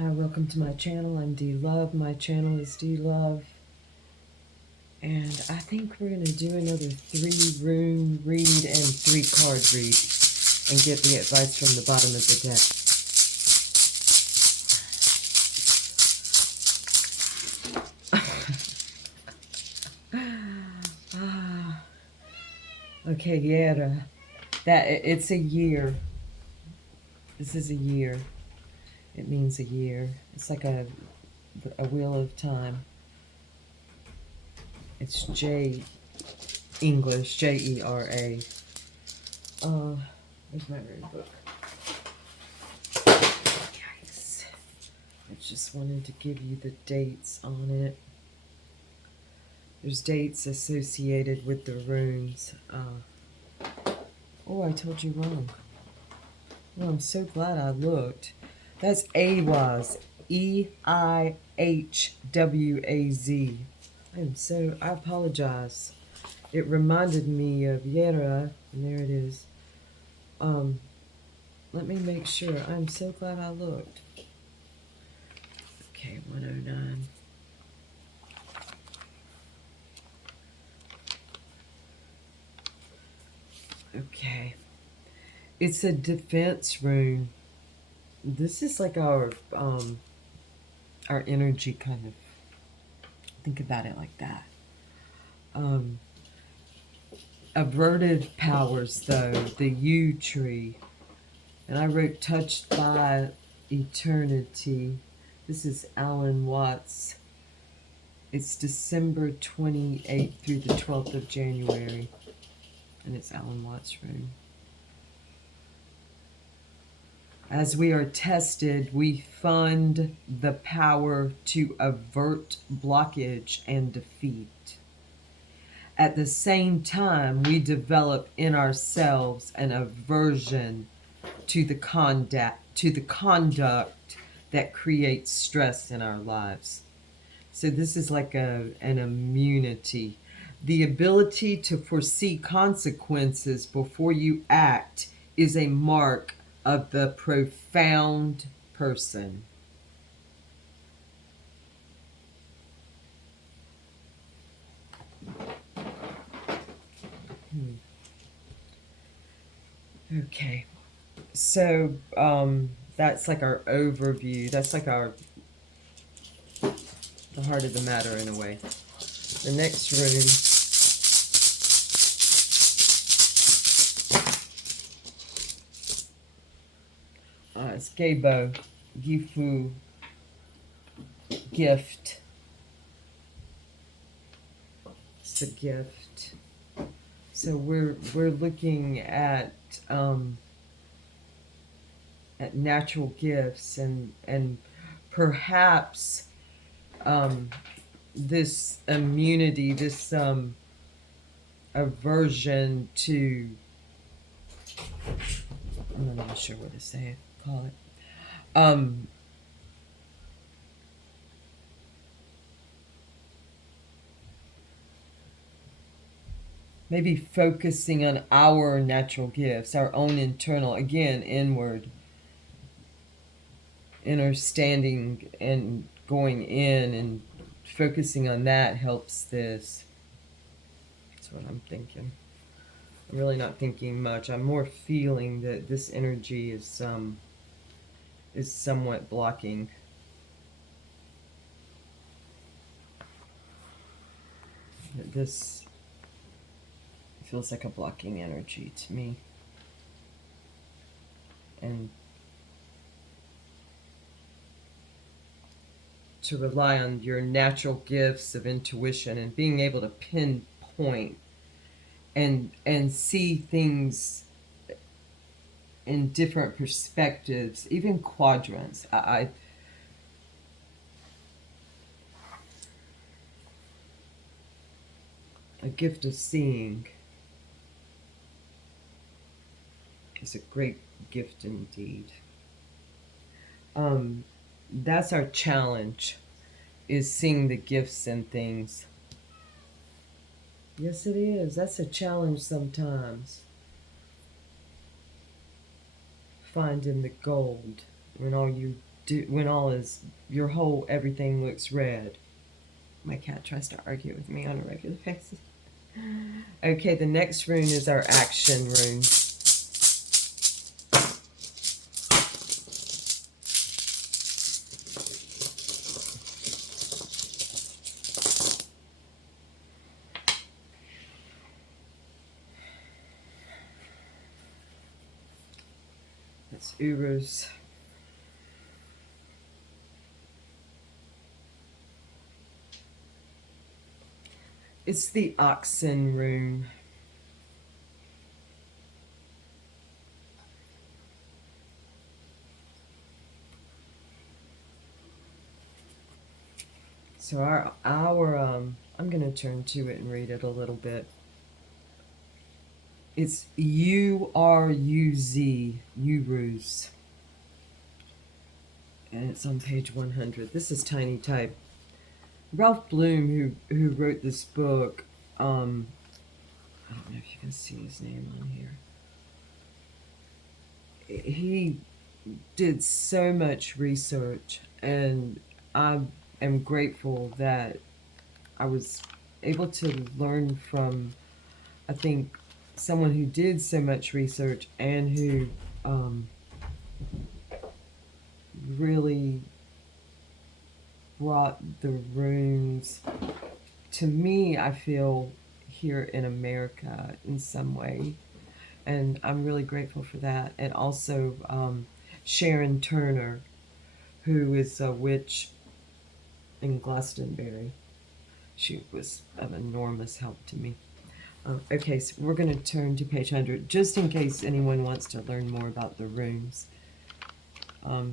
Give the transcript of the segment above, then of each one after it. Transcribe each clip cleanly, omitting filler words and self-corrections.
Hi, welcome to my channel. I'm D Love. My channel is D Love. And I think we're going to do another 3-room read and 3-card read and get the advice from the bottom of the deck. Okay, yeah, it's a year. This is a year. It means a year. It's like a wheel of time. It's English, Jera. Where's my read book? Yikes. I just wanted to give you the dates on it. There's dates associated with the runes. Oh, I told you wrong. Well, I'm so glad I looked. That's Ahwaz. Eihwaz. I apologize. It reminded me of Yera, and there it is. Let me make sure. I'm so glad I looked. Okay, 109. Okay. It's a defense rune. This is like our energy kind of. Think about it like that. Averted powers, though, the yew tree. And I wrote Touched by Eternity. This is Alan Watts. It's December 28th through the 12th of January. And it's Alan Watts' rune. As we are tested, we fund the power to avert blockage and defeat. At the same time, we develop in ourselves an aversion to the conduct that creates stress in our lives. So this is like an immunity. The ability to foresee consequences before you act is a mark of the profound person. Okay, so that's like our overview. That's like the heart of the matter in a way. The next rune is Gebo, Gifu, gift. It's a gift. So we're looking at natural gifts and perhaps this immunity, this aversion to, I'm not even sure what to say, call it. Maybe focusing on our natural gifts, our own internal, again, inward, understanding and going in and focusing on that helps this. That's what I'm thinking. I'm really not thinking much. I'm more feeling that this energy is somewhat blocking. This feels like a blocking energy to me. And to rely on your natural gifts of intuition and being able to pinpoint and see things in different perspectives, even quadrants. A gift of seeing is a great gift indeed. That's our challenge, is seeing the gifts in things. Yes, it is. That's a challenge sometimes. Finding the gold when all you when all is, your whole everything looks red. My cat tries to argue with me on a regular basis. Okay, the next rune is our action rune. That's Uru's. It's the oxen rune. So our I'm going to turn to it and read it a little bit. It's Uruz, Uruz. And it's on page 100. This is tiny type. Ralph Bloom, who wrote this book, I don't know if you can see his name on here. He did so much research, and I am grateful that I was able to learn from, I think, someone who did so much research and who really brought the runes to me, I feel, here in America in some way. And I'm really grateful for that. And also Sharon Turner, who is a witch in Glastonbury. She was of enormous help to me. Okay, so we're going to turn to page 100, just in case anyone wants to learn more about the runes.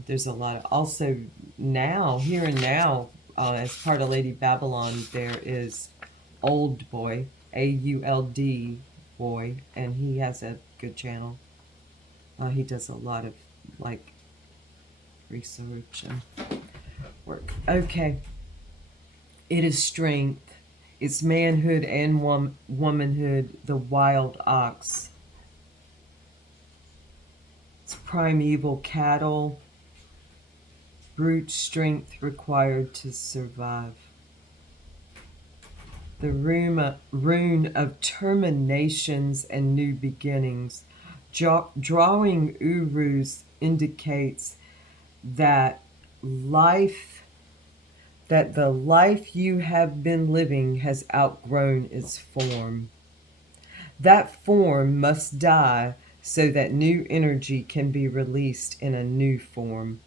There's a lot of, also now, here and now, as part of Lady Babylon, there is Old Boy, AULD Boy, and he has a good channel. He does a lot of, like, research and work. Okay. It is strength. It's manhood and womanhood, the wild ox. It's primeval cattle, brute strength required to survive. The rune of terminations and new beginnings. Drawing Uruz indicates that the life you have been living has outgrown its form. That form must die so that new energy can be released in a new form.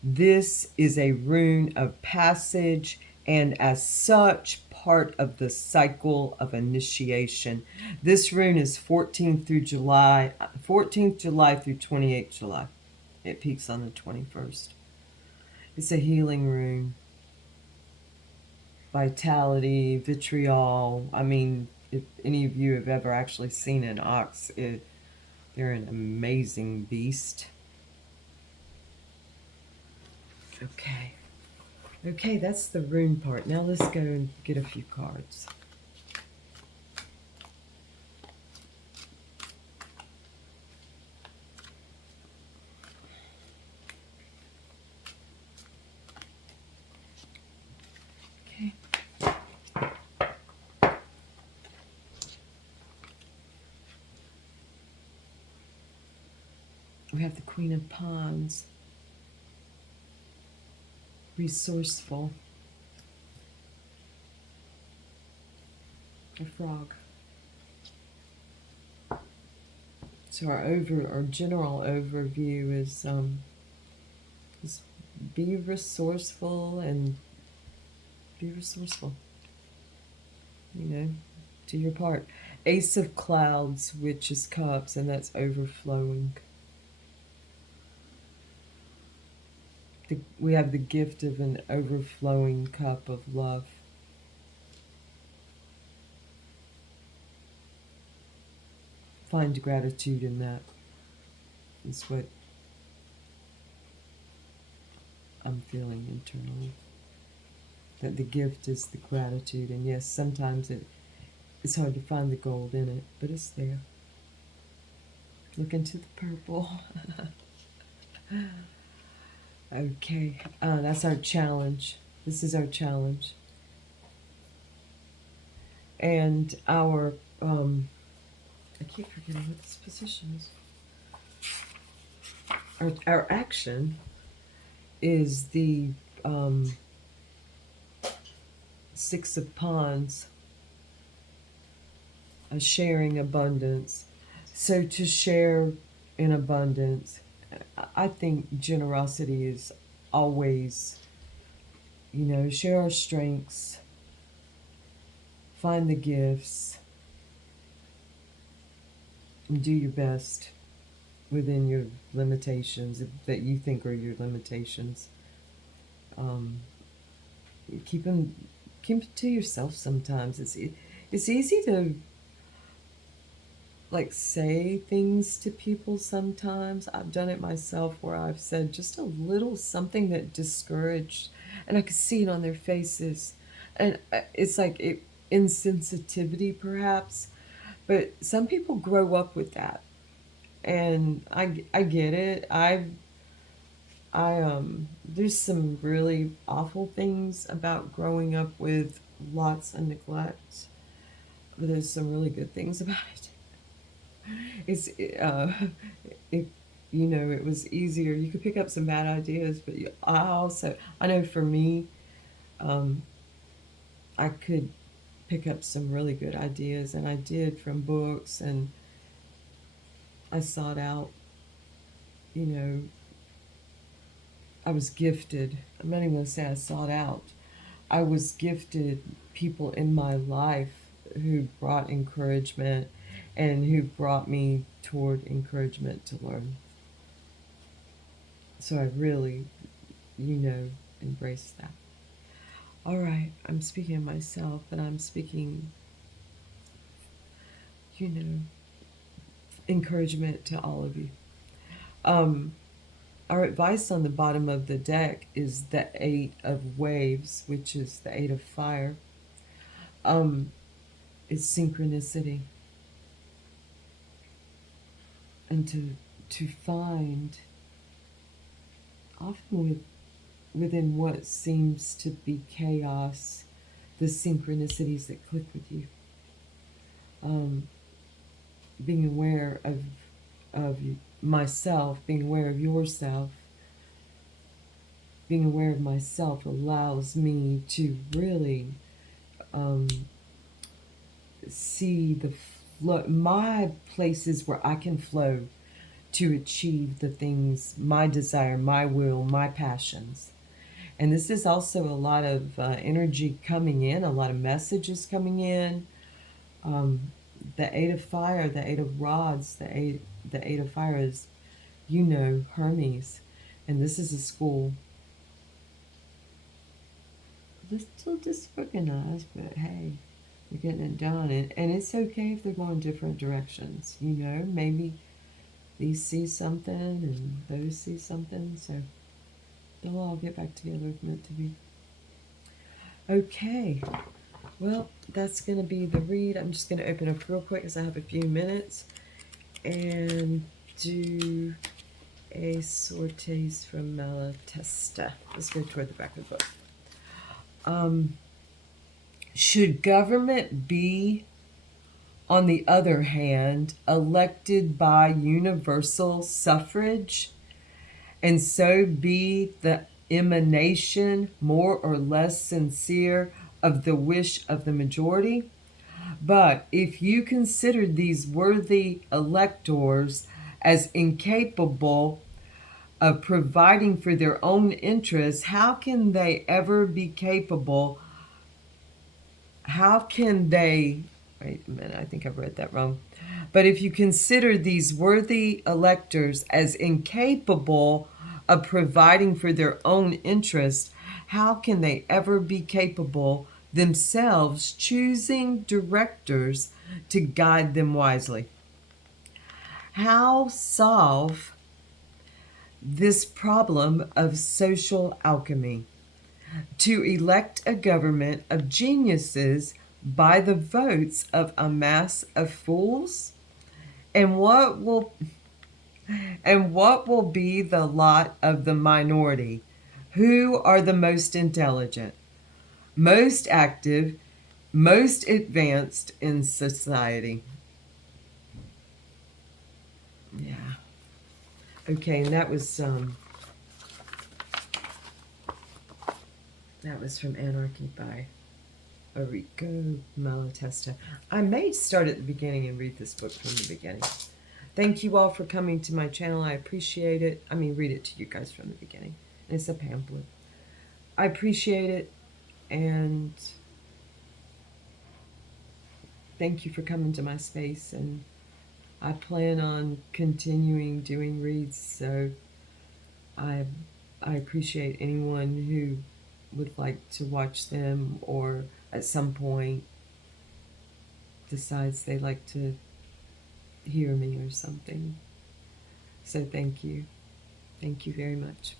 This is a rune of passage and as such part of the cycle of initiation. This rune is 14th July through 28th July. It peaks on the 21st. It's a healing rune. Vitality, vitriol. I mean, if any of you have ever actually seen an ox, they're an amazing beast. Okay. Okay, that's the rune part. Now let's go and get a few cards. Okay. We have the Queen of Wands. Resourceful. A frog. So our general overview is be resourceful and be resourceful. You know, do your part. Ace of Clouds, which is cups, and that's overflowing. We have the gift of an overflowing cup of love. Find gratitude in that. Is what I'm feeling internally. That the gift is the gratitude. And yes, sometimes it's hard to find the gold in it, but it's there. Look into the purple. Okay, that's our challenge. This is our challenge. And I keep forgetting what this position is. Our action is the Six of Wands, a sharing abundance. So to share in abundance, I think generosity is always, share our strengths, find the gifts, and do your best within your limitations that you think are your limitations. Um, keep them, keep it to yourself. Sometimes it's easy to like say things to people. Sometimes I've done it myself where I've said just a little something that discouraged, and I could see it on their faces, and it's like insensitivity perhaps, but some people grow up with that, and I get it. There's some really awful things about growing up with lots of neglect, but there's some really good things about it. It's it, it was easier. You could pick up some bad ideas, but I know for me, um, I could pick up some really good ideas, and I did from books, and I sought out. You know, I was gifted. I'm not even gonna say I sought out. I was gifted people in my life who brought encouragement and who brought me toward encouragement to learn. So I really, embrace that. All right, I'm speaking of myself, but I'm speaking, you know, encouragement to all of you. Um, our advice on the bottom of the deck is the Eight of Waves, which is the Eight of Fire. It's synchronicity, and to find often within what seems to be chaos, the synchronicities that click with you. Being aware of myself, being aware of yourself, being aware of myself allows me to really see the flow, my places where I can flow to achieve the things, my desire, my will, my passions. And this is also a lot of energy coming in, a lot of messages coming in. The Eight of Fire, the Eight of Rods, the Eight of Fire is, Hermes. And this is a school. A little disorganized, but hey, we're getting it done. And it's okay if they're going different directions. Maybe these see something and those see something. So they'll all get back together if meant to be. Okay. Well, that's going to be the read. I'm just going to open up real quick because I have a few minutes and do a sorties from Malatesta. Let's go toward the back of the book. Should government be, on the other hand, elected by universal suffrage, and so be the emanation, more or less sincere, of the wish of the majority? But if you consider these worthy electors as incapable of providing for their own interests, how can they ever be capable? How can they? Wait a minute, I think I read that wrong. But if you consider these worthy electors as incapable of providing for their own interest, how can they ever be capable themselves choosing directors to guide them wisely? How solve this problem of social alchemy? To elect a government of geniuses by the votes of a mass of fools? And what will And what will be the lot of the minority? Who are the most intelligent, most active, most advanced in society? Yeah. Okay, and that was from Anarchy by Enrico Malatesta. I may start at the beginning and read this book from the beginning. Thank you all for coming to my channel. I appreciate it. I mean, read it to you guys from the beginning. It's a pamphlet. I appreciate it, and thank you for coming to my space. And I plan on continuing doing reads, so I appreciate anyone who would like to watch them or at some point decides they like to hear me or something. So thank you. Thank you very much.